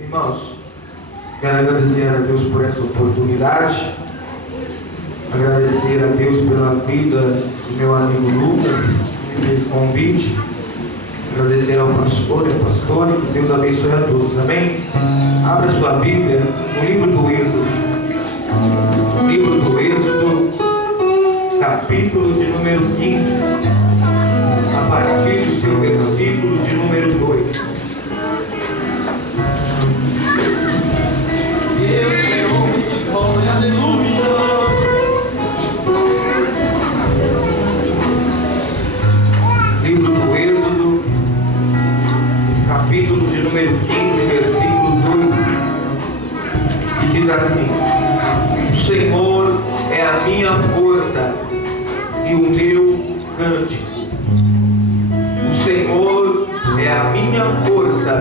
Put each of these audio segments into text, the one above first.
Irmãos, quero agradecer a Deus por essa oportunidade, agradecer a Deus pela vida do meu amigo Lucas, que fez o convite, agradecer ao pastor e à pastora, que Deus abençoe a todos, amém? Abra sua Bíblia no livro do Êxodo, capítulo de número 15, a partir do seu versículo de número 2. Livro do Êxodo, capítulo de número 15, versículo 2, que diz assim: o Senhor é a minha força e o meu cântico. O Senhor é a minha força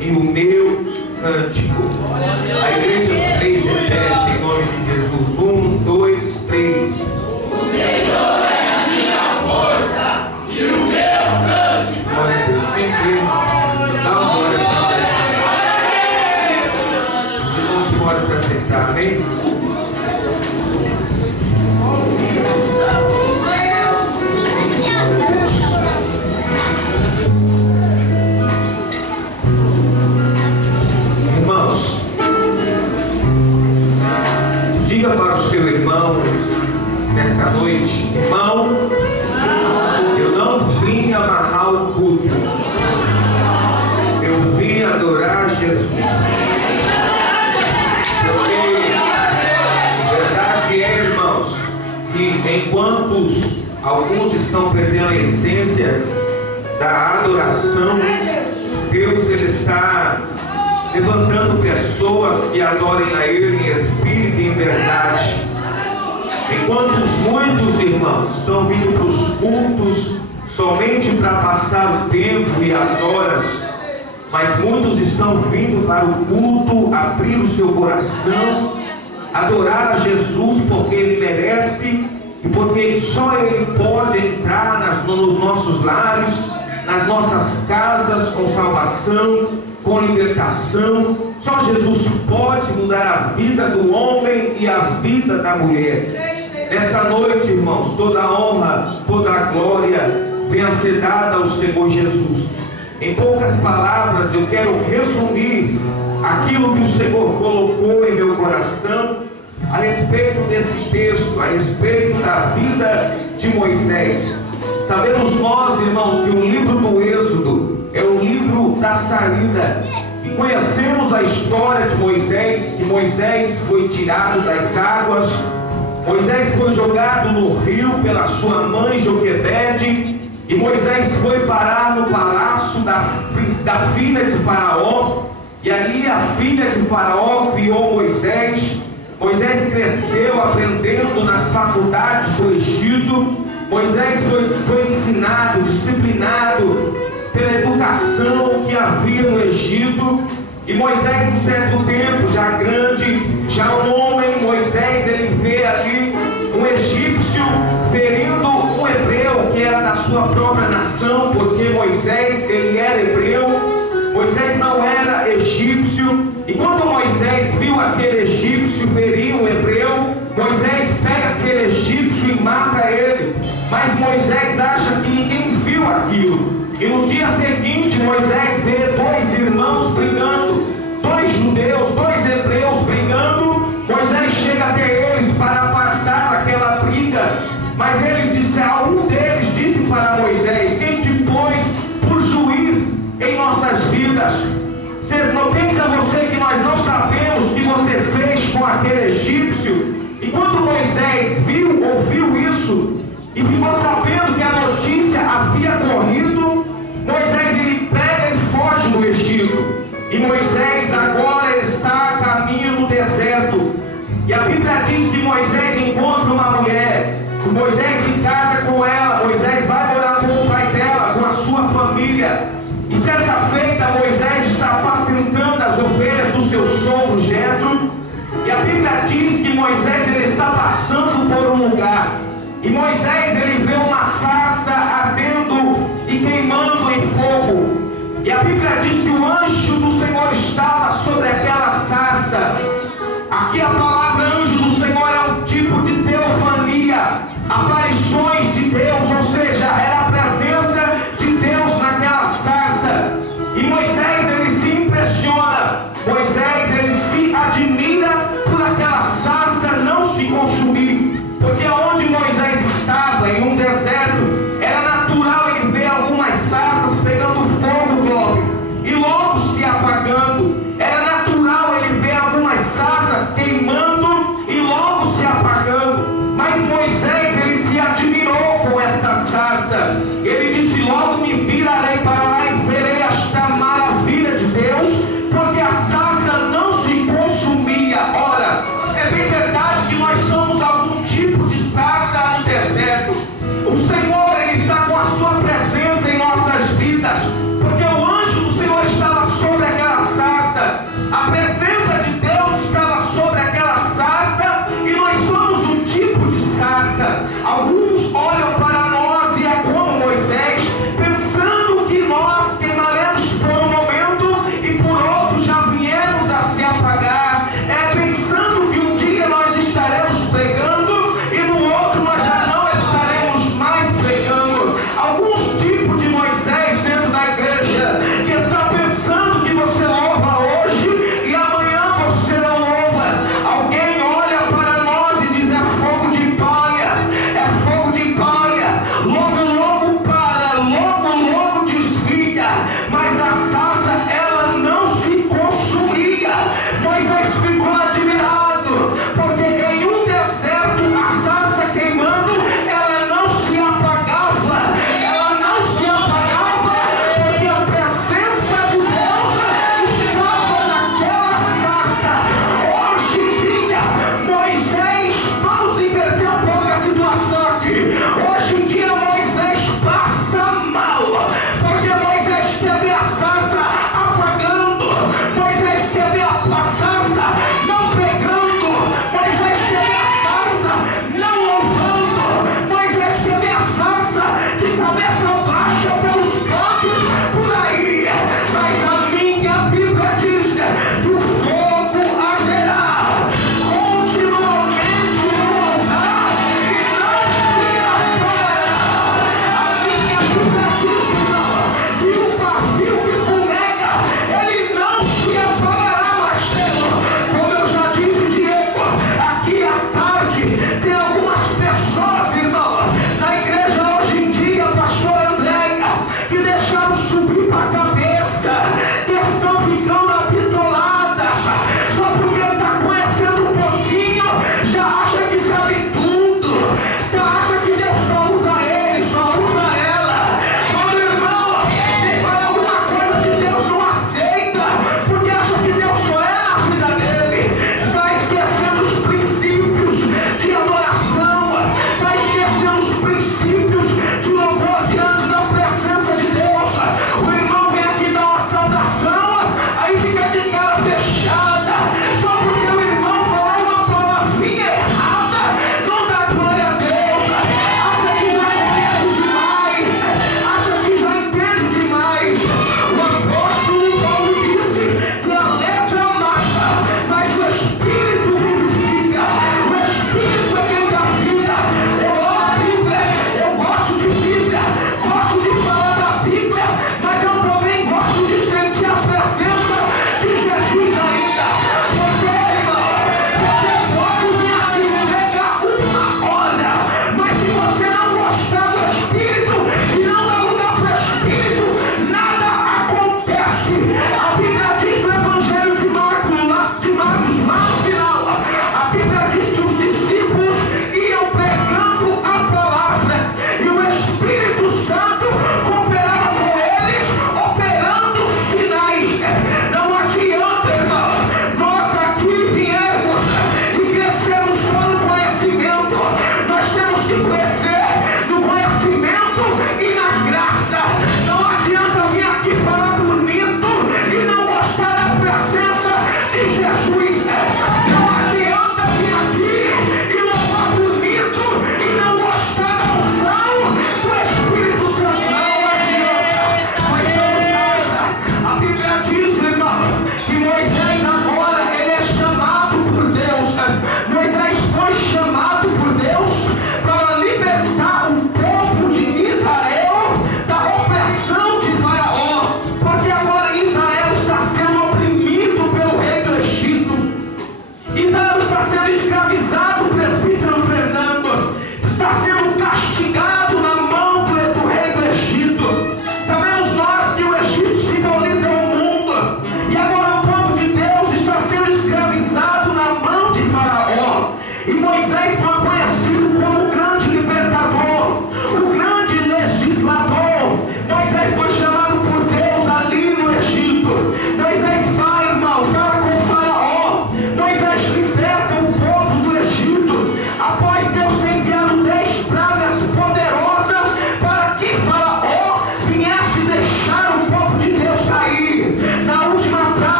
e o meu cântico. A igreja 3 repete em nome de Jesus. 1, 2, 3. O Senhor é a minha força e o meu cântico. Glória a Deus. Sempre dá uma glória a Deus. Os irmãos podem se assentar, amém? Irmãos, diga para o seu irmão nessa noite: irmão, eu não vim amarrar o culto, eu vim adorar Jesus. Porque verdade é, irmãos, que enquanto alguns estão perdendo a essência da adoração, Deus ele está levantando pessoas que adorem a Ele em espírito e em verdade. Enquanto muitos irmãos estão vindo para os cultos somente para passar o tempo e as horas, mas muitos estão vindo para o culto, abrir o seu coração, adorar a Jesus porque Ele merece e porque só Ele pode entrar nos nossos lares, nas nossas casas com salvação, com libertação. Só Jesus pode mudar a vida do homem e a vida da mulher. Nessa noite, irmãos, toda a honra, toda a glória venha ser dada ao Senhor Jesus. Em poucas palavras, eu quero resumir aquilo que o Senhor colocou em meu coração a respeito desse texto, a respeito da vida de Moisés. Sabemos nós, irmãos, que o livro do Êxodo é o livro da saída. E conhecemos a história de Moisés, que Moisés foi tirado das águas, Moisés foi jogado no rio pela sua mãe Joquebede, e Moisés foi parar no palácio da filha de Faraó, e ali a filha de Faraó criou Moisés. Moisés cresceu aprendendo nas faculdades do Egito. Moisés foi ensinado, disciplinado pela educação que havia no Egito. E Moisés, um certo tempo, já grande, já um homem, Moisés, ele vê ali um egípcio ferindo um hebreu que era da sua própria nação, porque Moisés, ele era hebreu, Moisés não era egípcio. E quando Moisés viu aquele egípcio ferir um hebreu, Moisés pega aquele egípcio e mata ele. Mas Moisés acha que ninguém viu aquilo. E no dia seguinte, Moisés vê dois irmãos brigando, dois judeus, dois hebreus brigando. Moisés chega até eles para apartar aquela briga, mas eles disseram, um deles disse para Moisés: quem te pôs por juiz em nossas vidas? Não pensa você que nós não sabemos o que você fez com aquele egípcio? E quando Moisés ouviu isso, e ficou sabendo que a notícia havia corrido, Moisés ele pega e foge do Egito. E Moisés agora está a caminho no deserto. E a Bíblia diz que Moisés encontra uma mulher. Moisés se casa com ela. Moisés vai morar com o pai dela, com a sua família. E certa feita Moisés está apacentando as ovelhas do seu sogro Jetro. E a Bíblia diz que Moisés ele está passando por um lugar. E Moisés ele vê uma sarça ardendo e queimando em fogo. E a Bíblia diz que o anjo do Senhor estava sobre aquela sarça. Aqui a palavra anjo do Senhor é um tipo de teofania, aparições de Deus, ou seja, era a presença de Deus naquela sarça. E Moisés, ele se impressiona, Moisés, ele se admira por aquela sarça não se consumir, porque onde Moisés estava, em um deserto, era natural ele ver algumas sarças pegando fogo, glória, e logo se apagando. Era natural ele ver algumas sarças queimando e logo se apagando. Mas Moisés, ele se admirou com esta sarça. Ele disse: logo me virarei para lá e verei esta maravilha de Deus, porque a sarça não se consumia. Ora, é bem verdade que nós somos algum tipo de sarça no deserto. O Senhor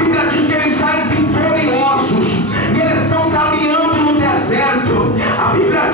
Bíblia diz que eles saem vitoriosos, e eles estão caminhando no deserto. A Bíblia